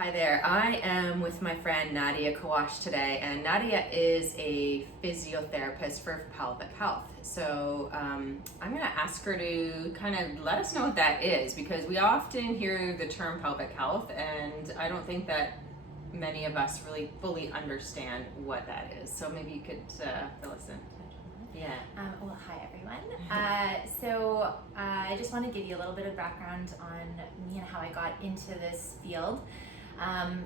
Hi there, I am with my friend Nadia Qahwash today, and Nadia is a physiotherapist for pelvic health. So I'm going to ask her to kind of let us know what that is, because we often hear the term pelvic health, and I don't think that many of us really fully understand what that is. So maybe you could fill us in. Yeah. Well, hi everyone. So I just want to give you a little bit of background on me and how I got into this field,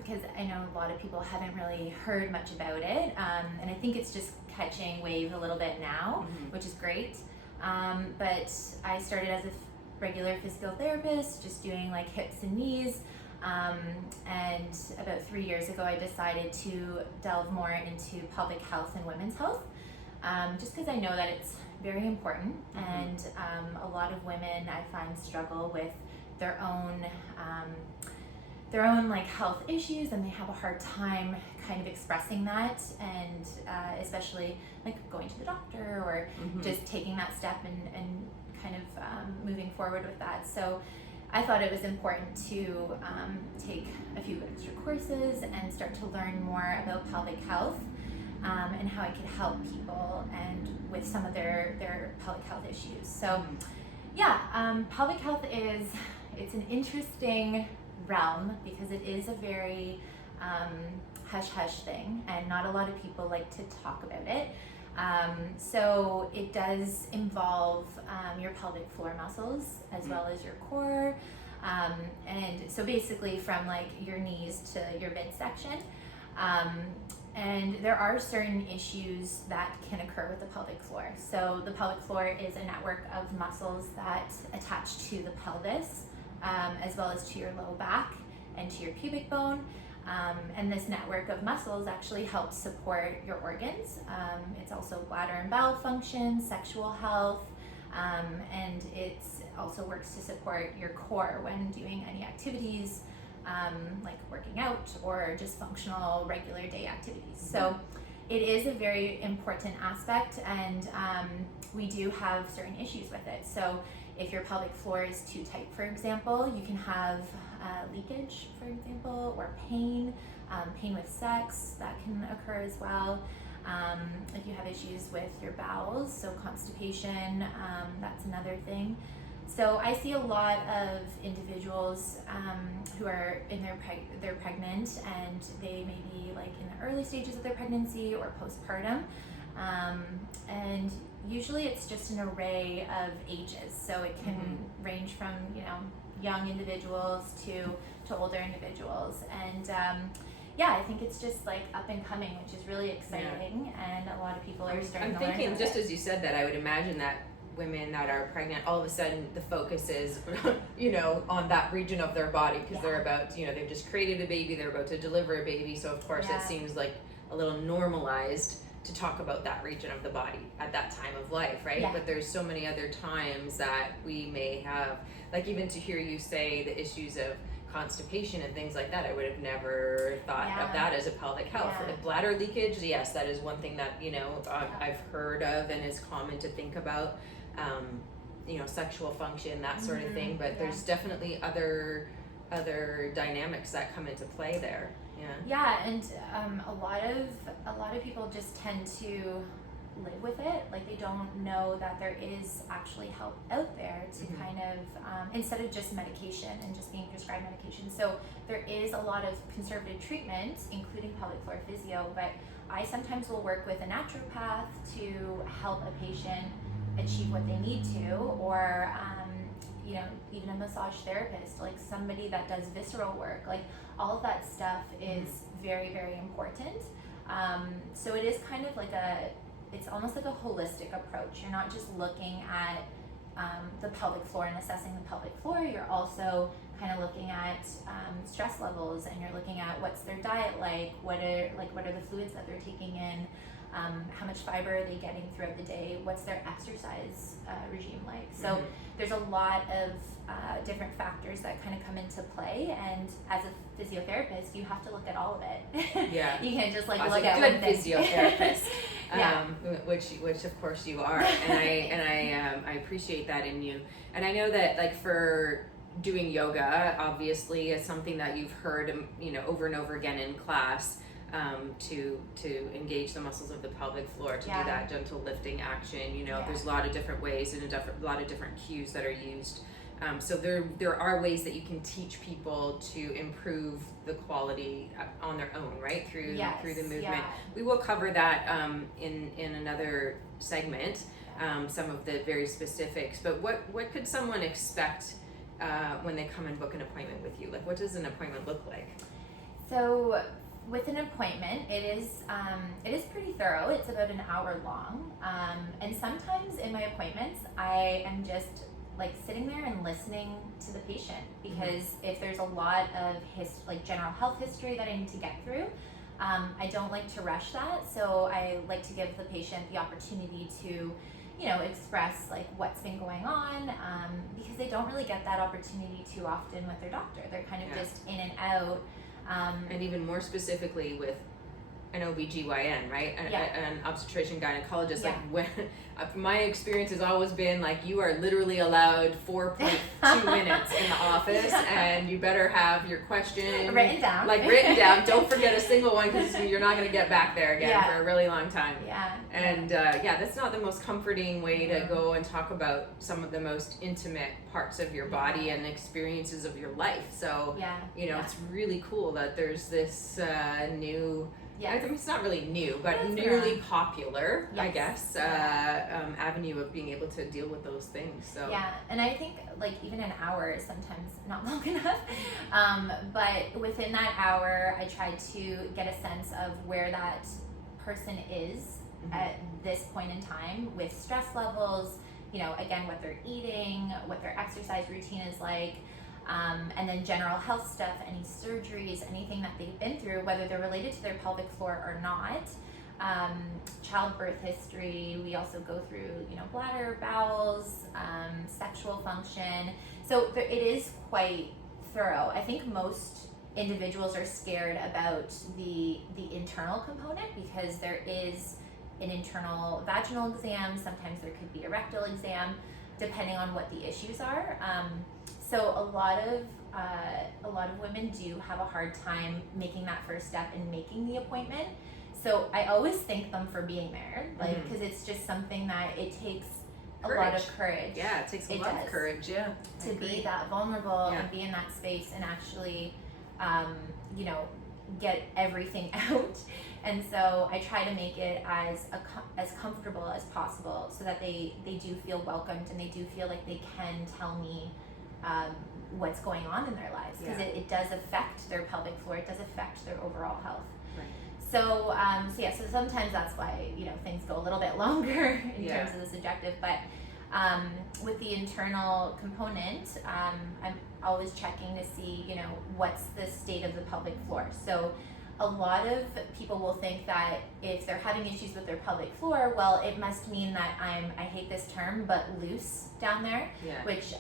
because I know a lot of people haven't really heard much about it, and I think it's just catching wave a little bit now, which is great. But I started as a regular physical therapist, just doing like hips and knees. And about 3 years ago, I decided to delve more into pelvic health and women's health. Just because I know that it's very important, and a lot of women I find struggle with their own like health issues, and they have a hard time kind of expressing that, and especially like going to the doctor or just taking that step and kind of moving forward with that. So I thought it was important to take a few extra courses and start to learn more about pelvic health. And how I could help people and with some of their pelvic health issues. So pelvic health it's an interesting realm because it is a very hush-hush thing, and not a lot of people like to talk about it. So it does involve your pelvic floor muscles as well as your core. And so basically from like your knees to your midsection. And there are certain issues that can occur with the pelvic floor. So the pelvic floor is a network of muscles that attach to the pelvis, as well as to your low back and to your pubic bone. And this network of muscles actually helps support your organs. It's also bladder and bowel function, sexual health, and it also works to support your core when doing any activities, like working out or just functional regular day activities. So it is a very important aspect, and we do have certain issues with it. So if your pelvic floor is too tight, for example, you can have leakage, for example, or pain with sex, that can occur as well. If you have issues with your bowels, so constipation, that's another thing. So I see a lot of individuals who are they're pregnant, and they may be like in the early stages of their pregnancy or postpartum, and usually it's just an array of ages. So it can range from young individuals to older individuals, and I think it's just like up and coming, which is really exciting, and a lot of people are starting to learn. I'm thinking, just as you said that, I would imagine that women that are pregnant, all of a sudden the focus is on that region of their body, because they're about they've just created a baby, they're about to deliver a baby, so of course it seems like a little normalized to talk about that region of the body at that time of life, right? But there's so many other times that we may have, like even to hear you say the issues of constipation and things like that, I would have never thought of that as a pelvic health. Bladder leakage, yes, that is one thing that I've heard of and is common to think about. Sexual function, that sort of thing, but there's definitely other dynamics that come into play there. And a lot of people just tend to live with it, like they don't know that there is actually help out there to kind of instead of just medication and just being prescribed medication. So there is a lot of conservative treatment, including pelvic floor physio, but I sometimes will work with a naturopath to help a patient achieve what they need to, or even a massage therapist, like somebody that does visceral work, like all of that stuff is very, very important. So it is kind of like it's almost like a holistic approach. You're not just looking at the pelvic floor and assessing the pelvic floor, you're also kind of looking at stress levels, and you're looking at what's their diet like, what are the fluids that they're taking in, how much fiber are they getting throughout the day, what's their exercise regime like. So there's a lot of different factors that kind of come into play, and as a physiotherapist, you have to look at all of it. You can't just like look at one thing. Physiotherapist, which of course you are, and I appreciate that in you. And I know that like for doing yoga obviously is something that you've heard, you know, over and over again in class, to engage the muscles of the pelvic floor, to do that gentle lifting action. You know, there's a lot of different ways and a lot of different cues that are used. So there are ways that you can teach people to improve the quality on their own, right? Through the movement. Yeah. We will cover that in another segment, some of the very specifics. But what could someone expect when they come and book an appointment with you? Like, what does an appointment look like? So with an appointment, it is pretty thorough. It's about an hour long, and sometimes in my appointments, I am just like sitting there and listening to the patient, because if there's a lot of general health history that I need to get through, I don't like to rush that. So I like to give the patient the opportunity to, you know, express like what's been going on, because they don't really get that opportunity too often with their doctor. They're kind of just in and out. And even more specifically with an OBGYN, right? An obstetrician gynecologist. Like, when my experience has always been like, you are literally allowed 4.2 minutes in the office, and you better have your question written down. Don't forget a single one, because you're not going to get back there again for a really long time. And that's not the most comforting way to go and talk about some of the most intimate parts of your body and experiences of your life. So you know, it's really cool that there's this new, I mean, it's not really new, but newly popular, I guess, avenue of being able to deal with those things. So and I think like even an hour is sometimes not long enough, but within that hour, I try to get a sense of where that person is at this point in time with stress levels, you know, again, what they're eating, what their exercise routine is like. And then general health stuff, any surgeries, anything that they've been through, whether they're related to their pelvic floor or not. Childbirth history, we also go through, you know, bladder, bowels, sexual function. So it is quite thorough. I think most individuals are scared about the internal component, because there is an internal vaginal exam. Sometimes there could be a rectal exam, depending on what the issues are. So a lot of women do have a hard time making that first step and making the appointment. So I always thank them for being there, like, because it's just something that it takes a lot of courage. Yeah, it takes a lot of courage. Yeah, to be that vulnerable and be in that space and actually, you know, get everything out. And so I try to make it as comfortable as possible, so that they do feel welcomed and they do feel like they can tell me what's going on in their lives, because it does affect their pelvic floor, it does affect their overall health. Right. So so sometimes that's why, you know, things go a little bit longer in terms of the subjective, but with the internal component, I'm always checking to see, you know, what's the state of the pelvic floor. So a lot of people will think that if they're having issues with their pelvic floor, well, it must mean that I hate this term, but loose down there, which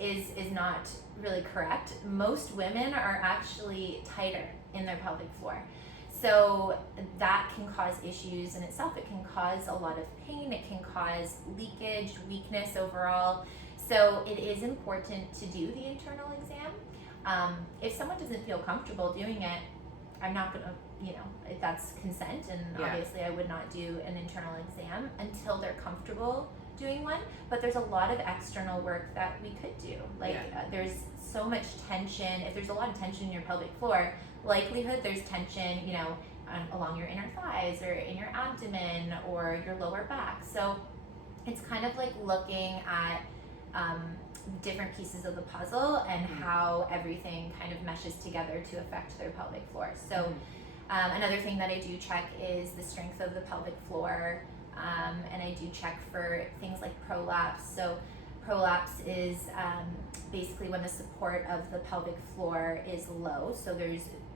is not really correct. Most women are actually tighter in their pelvic floor. So that can cause issues in itself. It can cause a lot of pain. It can cause leakage, weakness overall. So it is important to do the internal exam. If someone doesn't feel comfortable doing it, I'm not going to, you know, if that's consent, and obviously I would not do an internal exam until they're comfortable doing one. But there's a lot of external work that we could do. Like there's so much tension. If there's a lot of tension in your pelvic floor, likelihood there's tension, you know, along your inner thighs or in your abdomen or your lower back. So it's kind of like looking at different pieces of the puzzle and how everything kind of meshes together to affect their pelvic floor. So another thing that I do check is the strength of the pelvic floor, and I do check for things like prolapse. So prolapse is basically when the support of the pelvic floor is low, so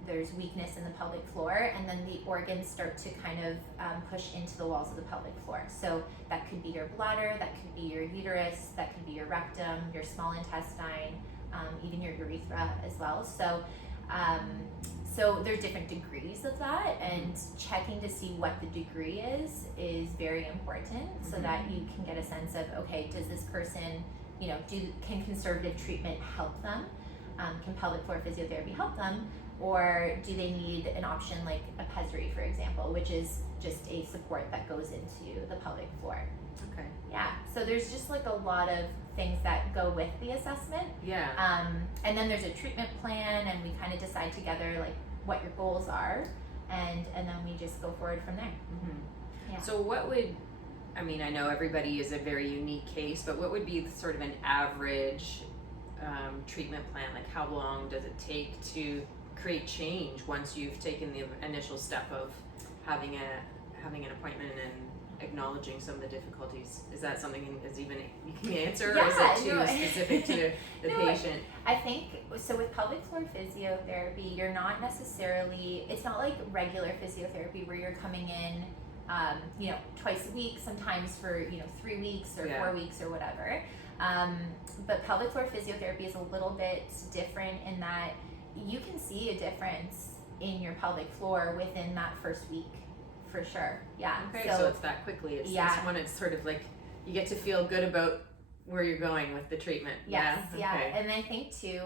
there's weakness in the pelvic floor, and then the organs start to kind of push into the walls of the pelvic floor. So that could be your bladder, that could be your uterus, that could be your rectum, your small intestine, even your urethra as well. So so there's different degrees of that, and checking to see what the degree is very important, so that you can get a sense of, okay, does this person can conservative treatment help them? Can pelvic floor physiotherapy help them? Or do they need an option like a pessary, for example, which is just a support that goes into the pelvic floor? Okay. Yeah, so there's just like a lot of things that go with the assessment. Yeah. And then there's a treatment plan, and we kind of decide together like what your goals are, and then we just go forward from there. Mm-hmm. Yeah. So what would, I mean, I know everybody is a very unique case, but what would be sort of an average treatment plan? Like how long does it take to create change once you've taken the initial step of having an appointment and acknowledging some of the difficulties? Is that something that's even you can answer, or is it too specific to the patient? I think so. With pelvic floor physiotherapy, you're not necessarily, it's not like regular physiotherapy where you're coming in twice a week, sometimes for 3 weeks or 4 weeks or whatever. But pelvic floor physiotherapy is a little bit different in that you can see a difference in your pelvic floor within that first week, for sure. Yeah. Okay, so it's that quickly. It's when it's sort of like you get to feel good about where you're going with the treatment. Yes, yeah. Okay. And I think too,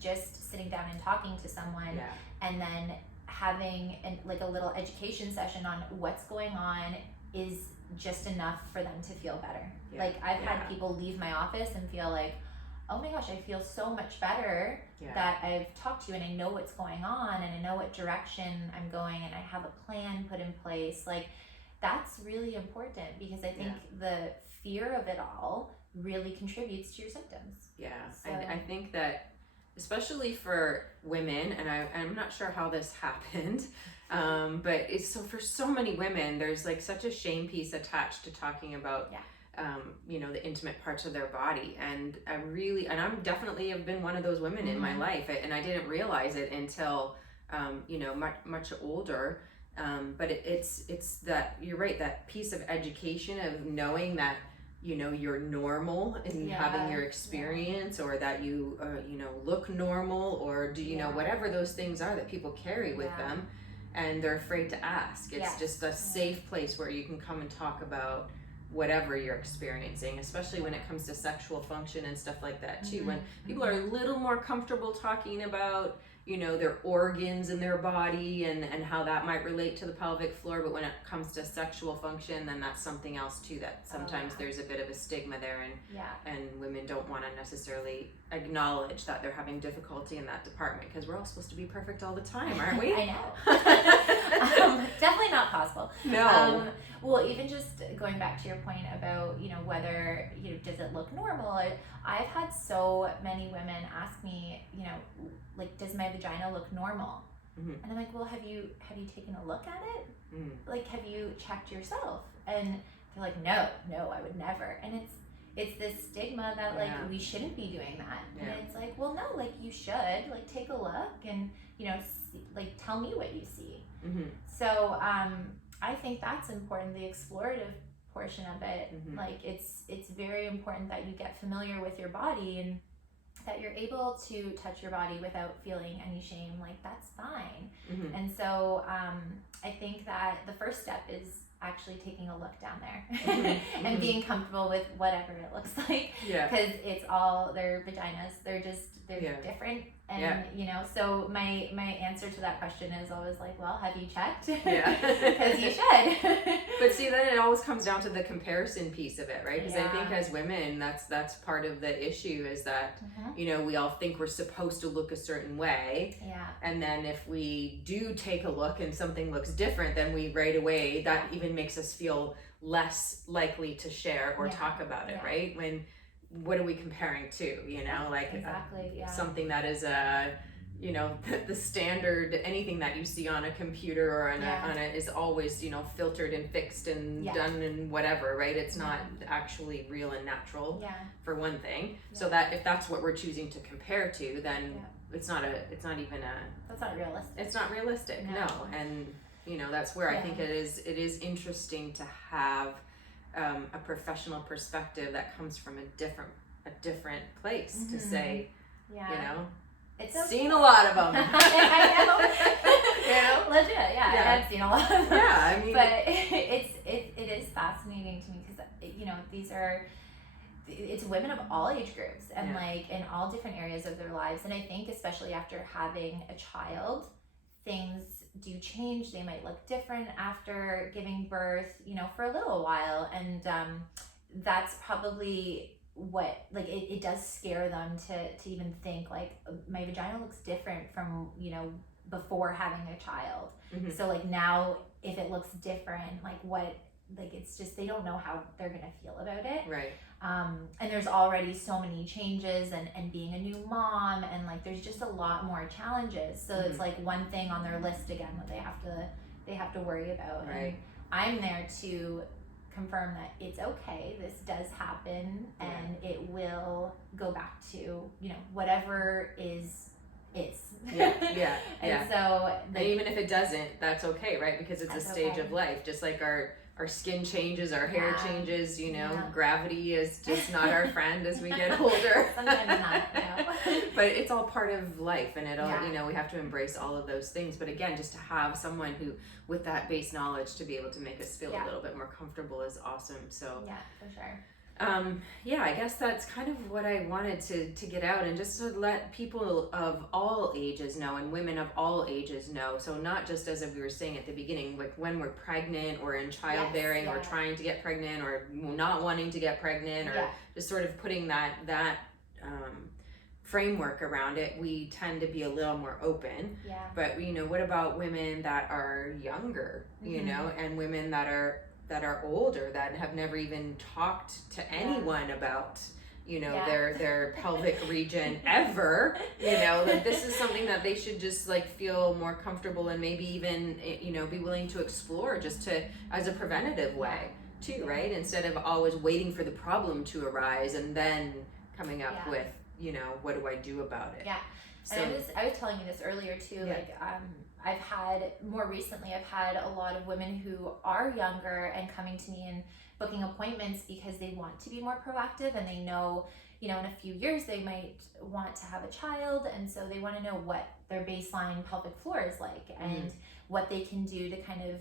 just sitting down and talking to someone, and then having a little education session on what's going on is just enough for them to feel better. Yeah. Like I've had people leave my office and feel like, oh my gosh, I feel so much better that I've talked to you and I know what's going on and I know what direction I'm going and I have a plan put in place. Like that's really important because I think the fear of it all really contributes to your symptoms. Yeah, so. I think that especially for women, and I'm not sure how this happened, but it's so for so many women, there's like such a shame piece attached to talking about the intimate parts of their body. And I'm definitely have been one of those women in my life, and I didn't realize it until, much older. But it's that, you're right, that piece of education of knowing that, you're normal in having your experience, or that you, look normal, or do you know, whatever those things are that people carry with them, and they're afraid to ask. It's just a safe place where you can come and talk about whatever you're experiencing, especially when it comes to sexual function and stuff like that too. When people are a little more comfortable talking about, their organs in their body and how that might relate to the pelvic floor, but when it comes to sexual function, then that's something else too, that sometimes there's a bit of a stigma there, and women don't want to necessarily acknowledge that they're having difficulty in that department, because we're all supposed to be perfect all the time, aren't we? I know. Definitely not possible. No. Well, even just going back to your point about, whether, does it look normal? I've had so many women ask me, like, does my vagina look normal? And I'm like, well, have you taken a look at it? Like, have you checked yourself? And they're like, no, I would never. And it's this stigma that like we shouldn't be doing that. And it's like, well, no, like you should, like take a look and see, like tell me what you see. So I think that's important, the explorative portion of it. Like it's very important that you get familiar with your body and that you're able to touch your body without feeling any shame. Like that's fine. And so I think that the first step is actually taking a look down there and being comfortable with whatever it looks like, because it's all their vaginas, they're different, and so my answer to that question is always like, well, have you checked? Because you should. But see, then it always comes down to the comparison piece of it, right? Because I think as women, that's part of the issue, is that we all think we're supposed to look a certain way, and then if we do take a look and something looks different, then we right away, that even makes us feel less likely to share or talk about it, right? When what are we comparing to, something that is the standard, anything that you see on a computer or on a is always filtered and fixed and done and whatever, right? It's not actually real and natural, for one thing. So that if that's what we're choosing to compare to, then that's not realistic. It's not realistic, no. And that's where I think it is interesting to have a professional perspective that comes from a different place to say, it's seen a lot of them. I know. Legit, I've seen a lot of them. I mean, but it is fascinating to me because these are it's women of all age groups and Yeah. like in all different areas of their lives. And I think especially after having a child, things do change. They might look different after giving birth, you know, for a little while. And that's probably what, like, it does scare them to even think like my vagina looks different from, you know, before having a child. So like now if it looks different, like what, like it's just, they don't know how they're gonna feel about it. Right. And there's already so many changes and being a new mom, and like there's just a lot more challenges. So it's like one thing on their list again that they have to worry about. Right. And I'm there to confirm that it's okay, this does happen, and it will go back to, you know, whatever is. And so and even if it doesn't, that's okay, right? Because it's a stage of life, just like our skin changes, our hair changes, you know, gravity is just not our friend as we get older. Sometimes not, no. But it's all part of life, and it'll, you know, we have to embrace all of those things. But again, just to have someone who, with that base knowledge, to be able to make us feel a little bit more comfortable is awesome. So yeah, for sure. I guess that's kind of what I wanted to get out, and just to let people of all ages know, and women of all ages know. So not just as we were saying at the beginning, like when we're pregnant or in childbearing or trying to get pregnant or not wanting to get pregnant, or just sort of putting that framework around it, we tend to be a little more open. But you know, what about women that are younger, you know, and women that are older, that have never even talked to anyone about, you know, their pelvic region ever, you know, that this is something that they should just like feel more comfortable and maybe even, you know, be willing to explore just to, as a preventative way too, right? Instead of always waiting for the problem to arise and then coming up with, you know, what do I do about it? So, and I was telling you this earlier too, like I've had a lot of women who are younger and coming to me and booking appointments because they want to be more proactive, and they know, you know, in a few years they might want to have a child, and so they want to know what their baseline pelvic floor is like and what they can do to kind of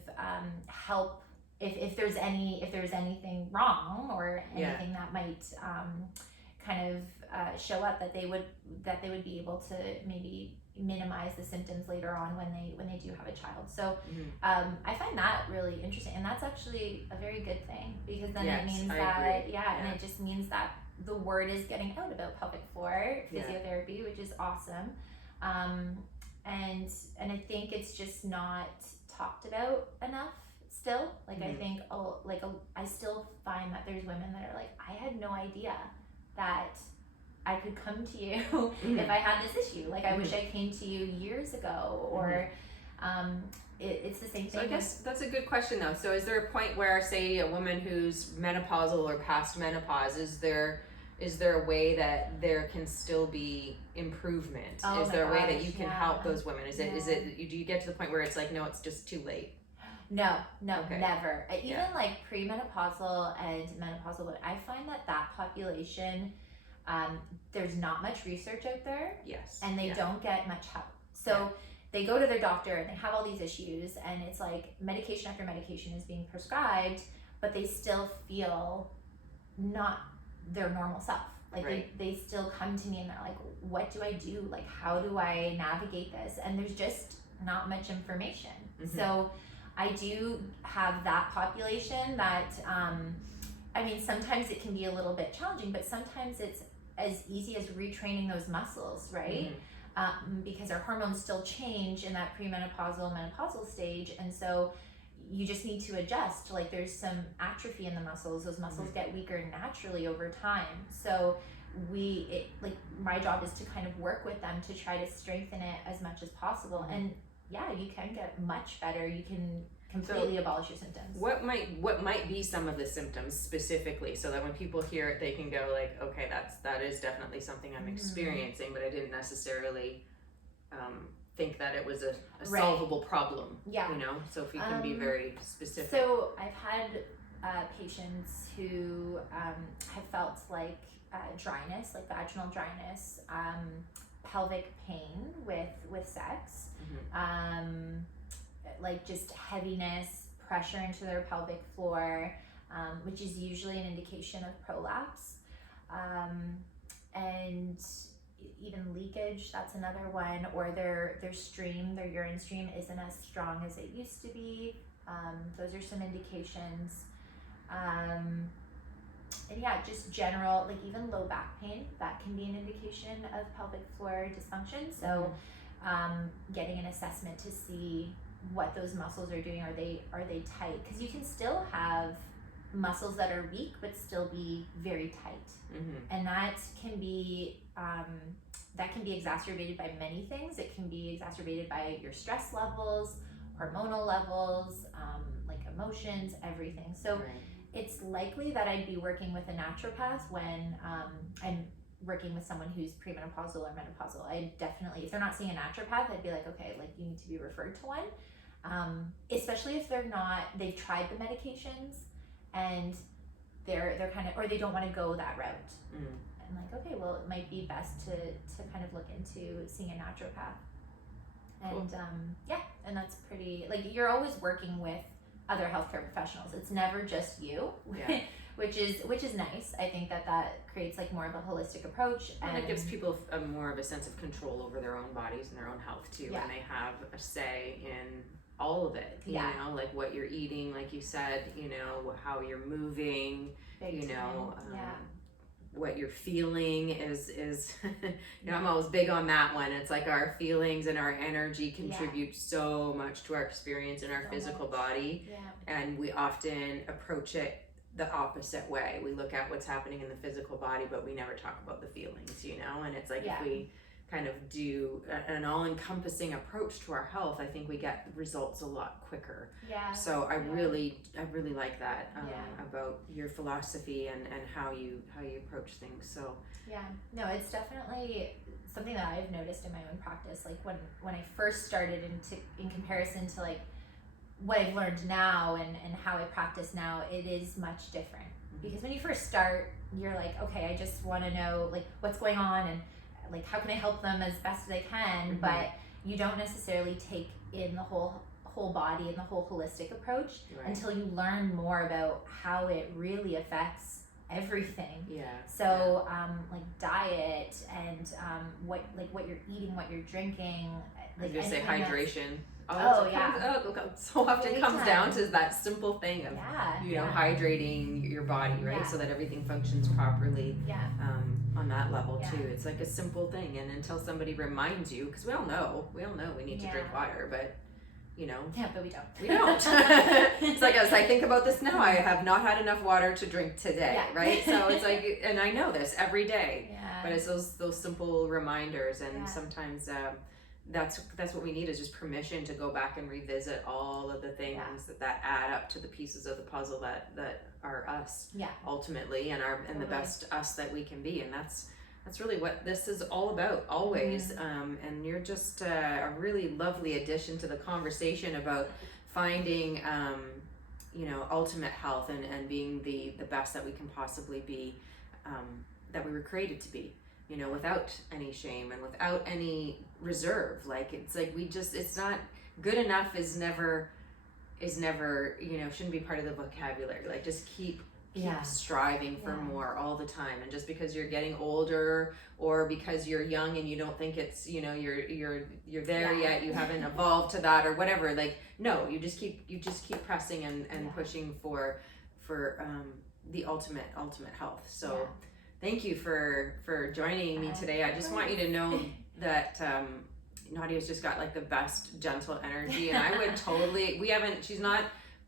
help if there's anything wrong or anything that might kind of show up, that they would be able to maybe minimize the symptoms later on when they do have a child. So I find that really interesting, and that's actually a very good thing, because then it means and it just means that the word is getting out about pelvic floor physiotherapy, which is awesome. And I think it's just not talked about enough still. Like I think I still find that there's women that are like, I had no idea that I could come to you if I had this issue. Like I wish I came to you years ago, or it's the same thing. So I guess that's a good question though. So is there a point where, say, a woman who's menopausal or past menopause, is there a way that there can still be improvement? Is there a way that you can help those women? Is it do you get to the point where it's like, no, it's just too late? No, never. Even like premenopausal and menopausal women, I find that population, there's not much research out there. And they don't get much help. So they go to their doctor and they have all these issues, and it's like medication after medication is being prescribed, but they still feel not their normal self. Like they still come to me and they're like, what do I do? Like, how do I navigate this? And there's just not much information. So I do have that population that, I mean, sometimes it can be a little bit challenging, but sometimes it's as easy as retraining those muscles, right? Because our hormones still change in that premenopausal, menopausal stage. And so you just need to adjust. Like there's some atrophy in the muscles. Those muscles get weaker naturally over time. So my job is to kind of work with them to try to strengthen it as much as possible. And you can get much better. You can completely abolish your symptoms. What might be some of the symptoms specifically, so that when people hear it, they can go like, okay, that is definitely something I'm experiencing, but I didn't necessarily think that it was a solvable problem. You know, so if you can be very specific. So I've had patients who have felt like dryness, like vaginal dryness, pelvic pain with sex, like just heaviness, pressure into their pelvic floor, which is usually an indication of prolapse. and even leakage, that's another one, or their urine stream isn't as strong as it used to be. Those are some indications. And yeah, just general, like even low back pain, that can be an indication of pelvic floor dysfunction. So getting an assessment to see what those muscles are doing. Are they tight? Because you can still have muscles that are weak but still be very tight, and that can be exacerbated by many things. It can be exacerbated by your stress levels, hormonal levels, like emotions, everything. So it's likely that I'd be working with a naturopath when I'm working with someone who's premenopausal or menopausal. I definitely, if they're not seeing a naturopath, I'd be like, okay, like you need to be referred to one. Especially if they've tried the medications and they're kind of, or they don't want to go that route. I'm like, okay, well, it might be best to kind of look into seeing a naturopath. And cool. And that's pretty, like, you're always working with other healthcare professionals. It's never just you, which is nice. I think that creates like more of a holistic approach, and it gives people more of a sense of control over their own bodies and their own health too, and they have a say in all of it. You know, like what you're eating, like you said, you know, how you're moving, what you're feeling is you know, I'm always big on that one. It's like our feelings and our energy contribute so much to our experience in our physical body, and we often approach it the opposite way. We look at what's happening in the physical body, but we never talk about the feelings, you know. And it's like if we kind of do an all-encompassing approach to our health, I think we get results a lot quicker. So I really like that about your philosophy and how you approach things. So no, it's definitely something that I've noticed in my own practice. Like when I first started, in comparison to like what I've learned now and how I practice now, it is much different. Because when you first start, you're like, okay, I just want to know like what's going on and like how can I help them as best as I can, but you don't necessarily take in the whole body and the whole holistic approach until you learn more about how it really affects everything. So like diet and what you're eating, what you're drinking, like I was gonna say hydration. So often Big comes time. down to that simple thing of you know, hydrating your body, right? So that everything functions properly. On that level too. It's like a simple thing, and until somebody reminds you, because we all know we need to drink water, but you know, but we don't. It's like, as I think about this now, I have not had enough water to drink today, right? So it's like, and I know this every day, but it's those simple reminders, and sometimes that's what we need, is just permission to go back and revisit all of the things that add up to the pieces of the puzzle that are us ultimately, and the best us that we can be. And that's really what this is all about, always. And you're just a really lovely addition to the conversation about finding you know, ultimate health and being the best that we can possibly be, that we were created to be, you know, without any shame and without any reserve. Like, it's like it's not good enough is never, you know, shouldn't be part of the vocabulary. Like, just keep striving for more all the time. And just because you're getting older, or because you're young and you don't think it's, you know, you're there yet, you haven't evolved to that or whatever, like, no, you just keep pressing and pushing for the ultimate health. So thank you for joining me today. I just want you to know that Nadia's just got like the best gentle energy, and I would totally,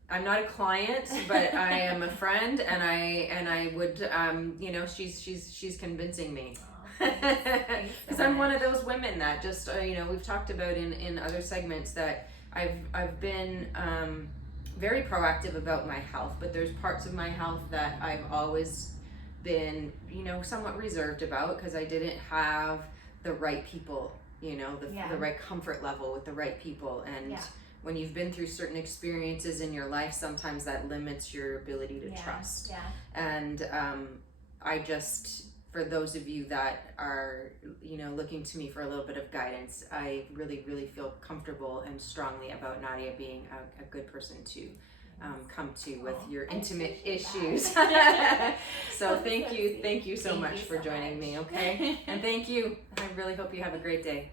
I'm not a client, but I am a friend, and I would, you know, she's convincing me. Because I'm one of those women that just, you know, we've talked about in other segments that I've been very proactive about my health, but there's parts of my health that I've always been, you know, somewhat reserved about, because I didn't have the right people, you know, the right comfort level with the right people. And when you've been through certain experiences in your life, sometimes that limits your ability to trust. And I just, for those of you that are, you know, looking to me for a little bit of guidance, I really, really feel comfortable and strongly about Nadia being a good person to come to with your I intimate appreciate issues. that. So That's thank so you sweet. thank you so Thank much you for so joining much. me, okay? And thank you. I really hope you have a great day.